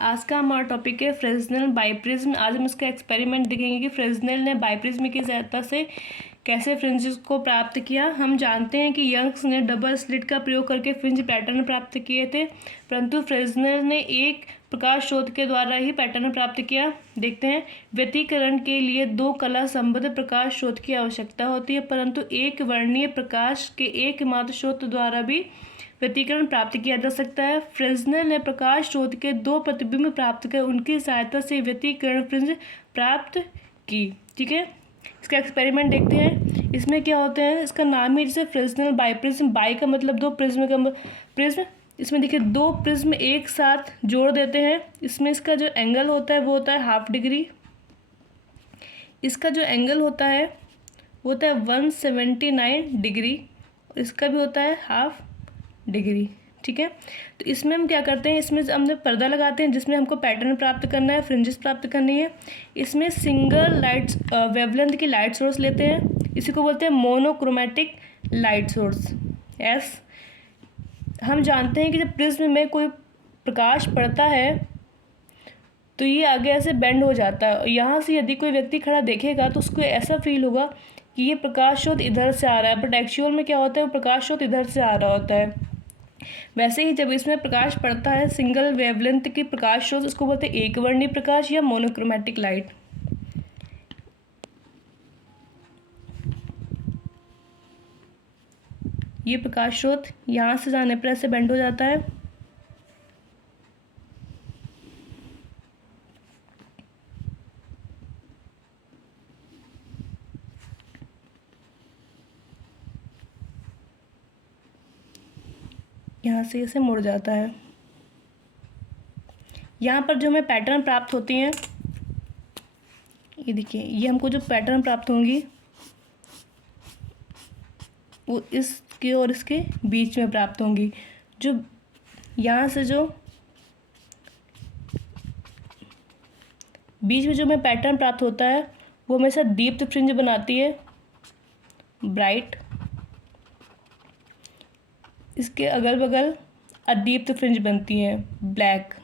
आज का हमारा टॉपिक है फ्रेस्नेल बाइप्रिज्म। आज हम इसका एक्सपेरिमेंट देखेंगे कि फ्रेस्नेल ने बाइप्रिज्म की सहायता से कैसे फ्रिंजेस को प्राप्त किया। हम जानते हैं कि यंग्स ने डबल स्लिट का प्रयोग करके फ्रिंज पैटर्न प्राप्त किए थे, परंतु फ्रेस्नेल ने एक प्रकाश स्रोत के द्वारा ही पैटर्न प्राप्त किया। देखते हैं, व्यतिकरण के लिए दो कला संबद्ध प्रकाश स्रोत की आवश्यकता होती है, परंतु एक वर्णीय प्रकाश के एकमात्र स्रोत द्वारा भी व्यतिकरण प्राप्त किया जा सकता है। फ्रेस्नेल ने प्रकाश स्रोत के दो प्रतिबिंब प्राप्त कर उनकी सहायता से व्यतिकरण फ्रिंज प्राप्त की। ठीक है, इसका एक्सपेरिमेंट देखते हैं। इसमें क्या होता है, इसका नाम ही जैसे फ्रेस्नेल बाइप्रिज्म, बाई का मतलब दो, प्रिज्म का प्रिज्म। इसमें देखिए दो प्रिज्म एक साथ जोड़ देते हैं। इसमें इसका जो एंगल होता है वो होता है 1/2 डिग्री। इसका जो एंगल होता है वो होता है 179 डिग्री। इसका भी होता है 1/2 डिग्री। ठीक है, तो इसमें हम क्या करते हैं, इसमें हम पर्दा लगाते हैं जिसमें हमको पैटर्न प्राप्त करना है, फ्रिंजेस प्राप्त करनी है। इसमें सिंगल लाइट वेवलेंथ की लाइट सोर्स लेते हैं, इसी को बोलते हैं मोनोक्रोमेटिक लाइट सोर्स एस। हम जानते हैं कि जब प्रिज्म में कोई प्रकाश पड़ता है तो ये आगे ऐसे बेंड हो जाता है। यहाँ से यदि कोई व्यक्ति खड़ा देखेगा तो उसको ऐसा फील होगा कि ये प्रकाश स्रोत इधर से आ रहा है, बट एक्चुअल में क्या होता है, वो प्रकाश स्रोत इधर से आ रहा होता है। वैसे ही जब इसमें प्रकाश पड़ता है सिंगल वेवलेंथ की प्रकाश स्रोत, उसको बोलते हैं एक वर्णीय प्रकाश या मोनोक्रोमेटिक लाइट। ये प्रकाश स्रोत यहाँ से जाने पर ऐसे बेंड हो जाता है। यहाँ से ऐसे मुड़ जाता है। यहाँ पर जो हमें पैटर्न प्राप्त होती हैं, ये देखिए, ये हमको जो पैटर्न प्राप्त होंगी वो इसके और इसके बीच में प्राप्त होंगी। जो यहाँ से जो बीच में जो हमें पैटर्न प्राप्त होता है वो हमेशा दीप्त फ्रिंज बनाती है, ब्राइट। इसके अगल बगल अदीप्त फ्रिंज बनती है, ब्लैक।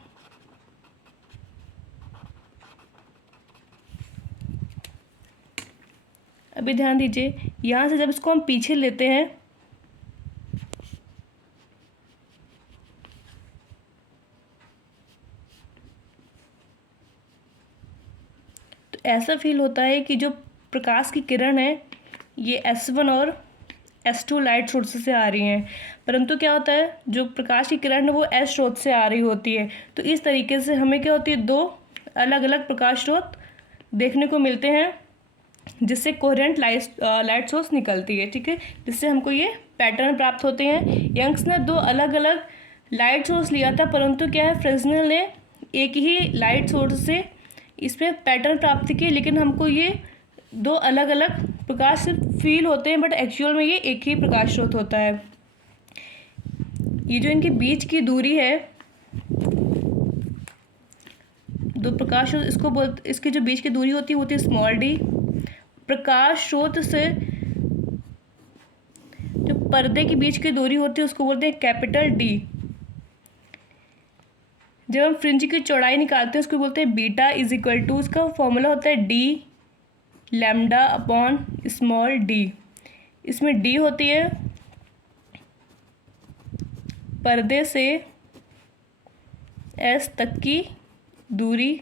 अभी ध्यान दीजिए, यहाँ से जब इसको हम पीछे लेते हैं तो ऐसा फील होता है कि जो प्रकाश की किरण है ये S1 और S2 लाइट स्रोत से आ रही हैं, परंतु क्या होता है, जो प्रकाश की किरण है वो S स्रोत से आ रही होती है। तो इस तरीके से हमें क्या होती है, दो अलग अलग प्रकाश स्रोत देखने को मिलते हैं, जिससे कोहेरेंट लाइट सोर्स निकलती है। ठीक है, जिससे हमको ये पैटर्न प्राप्त होते हैं। यंग्स ने दो अलग अलग लाइट सोर्स लिया था, परंतु क्या है, फ्रेस्नेल ने एक ही लाइट सोर्स से इसमें पैटर्न प्राप्त किए, लेकिन हमको ये दो अलग अलग प्रकाश फील होते हैं, बट एक्चुअल में ये एक ही प्रकाश स्रोत होता है। ये जो इनके बीच की दूरी है, दो प्रकाश स्रोत, इसको बोलते, इसकी जो बीच की दूरी होती है वो होती है स्मॉल डी। प्रकाश स्रोत से जो पर्दे के बीच की दूरी होती है उसको बोलते हैं कैपिटल डी। जब हम फ्रिंज की चौड़ाई निकालते हैं उसको बोलते हैं बीटा इज इक्वल टू, उसका फॉर्मूला होता है D lambda upon small D. इसमें डी होती है पर्दे से एस तक की दूरी,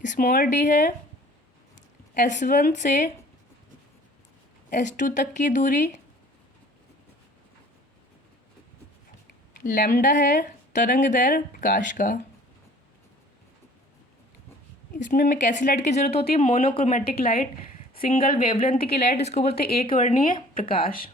स्मॉल डी है S1 से S2 तक की दूरी, लैम्डा है तरंगदैर्घ्य प्रकाश का। इसमें हमें कैसी लाइट की जरूरत होती है, मोनोक्रोमेटिक लाइट, सिंगल वेवलेंथ की लाइट, इसको बोलते हैं एक वर्णीय प्रकाश।